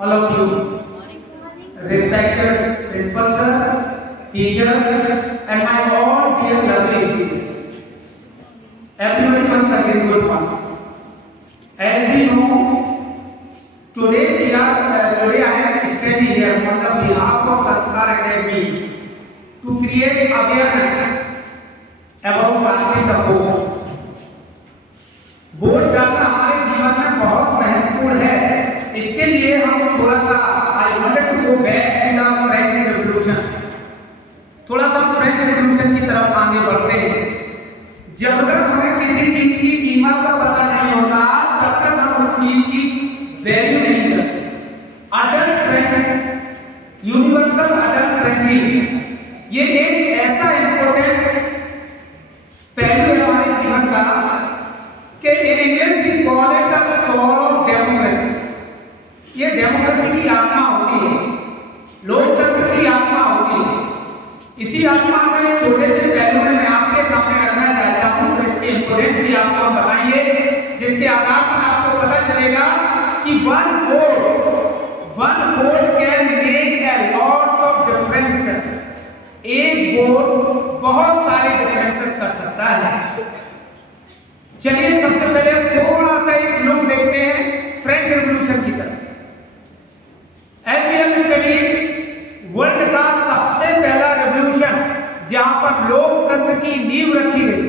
all of you, respected principal sir, teachers, and my all dear lovely students. Everybody once again good morning. As we know, today I am standing here on the behalf of Sanskar Academy to create awareness about casting the vote. Vote डालना हमारे जीवन में बहुत महत्वपूर्ण है। इसके लिए हम थोड़ा सा I wanted to go back to the French revolution, थोड़ा सा फ्रेंच रेवोल्यूशन की तरफ आगे बढ़ते हैं। जब तक हमें किसी चीज की कीमत का पता नहीं होता तब तक हम उस चीज की वैल्यू नहीं करते। Adult French, universal adult franchise, ये एक ऐसा इंपॉर्टेंट पहलू है हमारे जीवन का कि in English we call it the soul of democracy. ये डेमोक्रेसी की आत्मा होती है, लोकतंत्र की आत्मा होती है। इसी आत्मा को एक छोटे से पहलू में मैं आपके सामने रखना चाहता हूँ, तो इसकी इंपोर्टेंस भी आपको हम बताएंगे, जिसके आधार पर आपको पता चलेगा कि one vote can make a lots of differences. एक वोट बहुत सारे डिफरेंसेस कर सकता है। चलिए सबसे पहले थोड़ा सा एक लुक देखते हैं फ्रेंच रेवोल्यूशन की तरफ। As we have studied, world का सबसे पहला रेवोल्यूशन जहां पर लोकतंत्र की नींव रखी गई,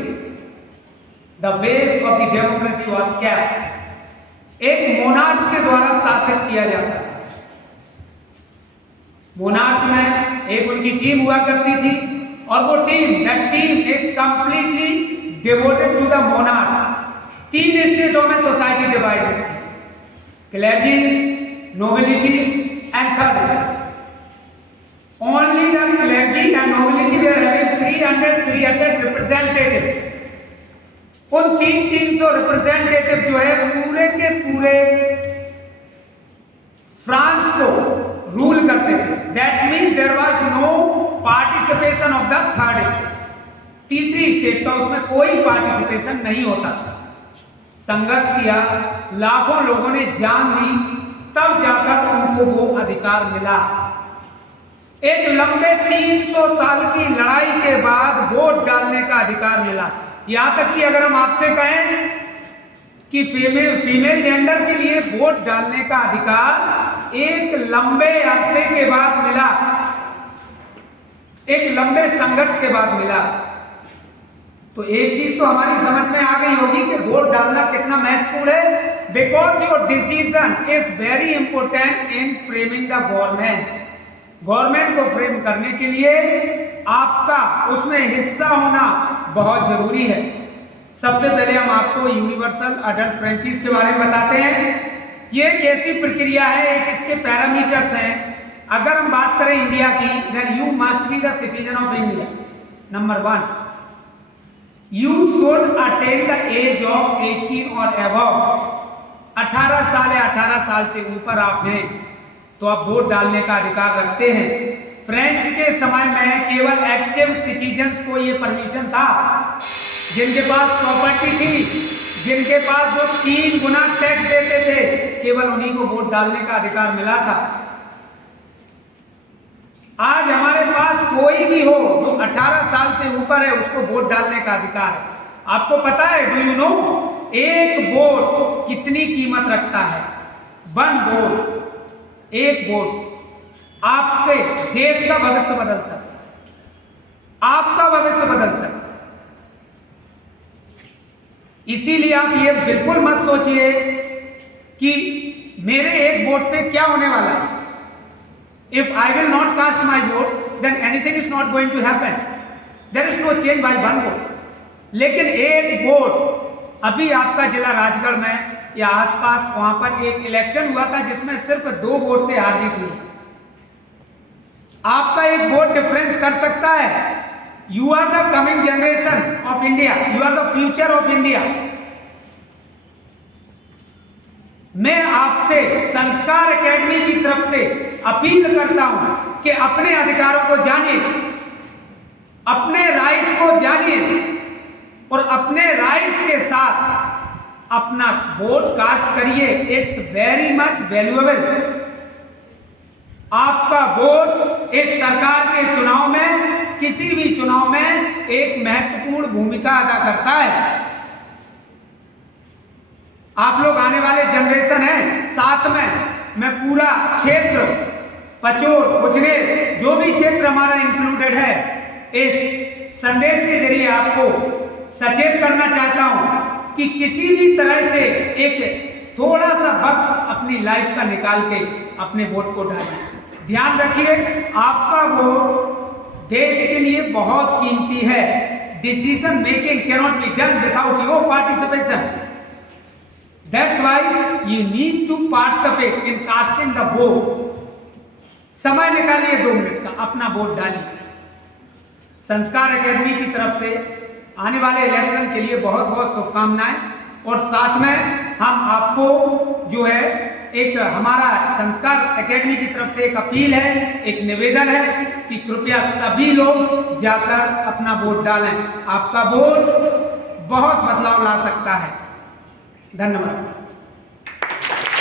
the base of the democracy was kept. एक मोनार्च के द्वारा शासित किया जाता है। मोनार्च में एक उनकी टीम हुआ करती थी और वो that team is completely devoted to the monarch. 3 स्टेटों में सोसाइटी डिवाइडेड थी, clergy, nobility and third state. Only the clergy and nobility were having 300 representatives. उन 300 रिप्रेजेंटेटिव जो है पूरे के पूरे फ्रांस को रूल करते थे। That means there was no participation of the third state. तीसरी स्टेट का उसमें कोई पार्टिसिपेशन नहीं होता था। संघर्ष किया, लाखों लोगों ने जान दी, तब जाकर उनको वो अधिकार मिला। एक लंबे 300 साल की लड़ाई के बाद वोट डालने का अधिकार मिला। यहां तक कि अगर हम आपसे कहें कि फीमेल जेंडर के लिए वोट डालने का अधिकार एक लंबे अरसे के बाद मिला, एक लंबे संघर्ष के बाद मिला। तो एक चीज तो हमारी समझ में आ गई होगी कि वोट डालना कितना महत्वपूर्ण है। Because your decision is very important in framing the government. Government को फ्रेम करने के लिए आपका उसमें हिस्सा होना बहुत जरूरी है। सबसे पहले हम आपको यूनिवर्सल अडल्ट फ्रेंचीज के बारे में बताते हैं। ये एक ऐसी प्रक्रिया है, एक इसके पैरामीटर्स हैं। अगर हम बात करें इंडिया की, then you must be the citizen of India. Number 1, You should attain the age of 18 or above। 18 साल या 18 साल से ऊपर आप हैं तो आप वोट डालने का अधिकार रखते हैं। फ्रेंच के समय में केवल एक्टिव सिटीजन्स को ये परमिशन था। जिनके पास प्रॉपर्टी थी, जिनके पास जो 3 गुना टैक्स देते थे, केवल उन्हीं को वोट डालने का अधिकार मिला था। आज हमारे पास कोई भी हो जो 18 साल से ऊपर है, उसको वोट डालने का अधिकार है। आपको पता है, डू यू नो, एक वोट कितनी कीमत रखता है? 1 वोट, एक वोट आपके देश का भविष्य बदल सकता है, आपका भविष्य बदल सकता है। इसीलिए आप ये बिल्कुल मत सोचिए कि मेरे एक वोट से क्या होने वाला है। If I will not cast my vote, then anything is not going to happen. There is no change by 1 vote. लेकिन एक वोट, अभी आपका जिला राजगढ़ में या आसपास वहां पर एक इलेक्शन हुआ था जिसमें सिर्फ 2 वोट से हार जीत हुई। आपका एक वोट डिफरेंस कर सकता है। You are the coming generation of India, you are the future of India. मैं आपसे संस्कार एकेडमी की तरफ से अपील करता हूं कि अपने अधिकारों को जानिए, अपने राइट्स को जानिए और अपने राइट्स के साथ अपना वोट कास्ट करिए। It's very much valuable. इस सरकार के चुनाव में, किसी भी चुनाव में एक महत्वपूर्ण भूमिका अदा करता है। आप लोग आने वाले जनरेशन है, साथ में मैं पूरा क्षेत्र पचोर उजनेर जो भी क्षेत्र हमारा इंक्लूडेड है, इस संदेश के जरिए आपको सचेत करना चाहता हूं कि किसी भी तरह से एक थोड़ा सा वक्त अपनी लाइफ का निकाल के अपने वोट को डालें। ध्यान रखिए, आपका वोट देश के लिए बहुत कीमती है। Decision making cannot be done without your participation. That's why you need to participate in casting the vote. समय निकालिए 2 मिनट का, अपना वोट डालिए। संस्कार एकेडमी की तरफ से आने वाले इलेक्शन के लिए बहुत बहुत शुभकामनाएं। और साथ में हम आपको जो है एक हमारा संस्कार एकेडमी की तरफ से एक अपील है, एक निवेदन है कि कृपया सभी लोग जाकर अपना वोट डालें। आपका वोट बहुत बदलाव ला सकता है। धन्यवाद।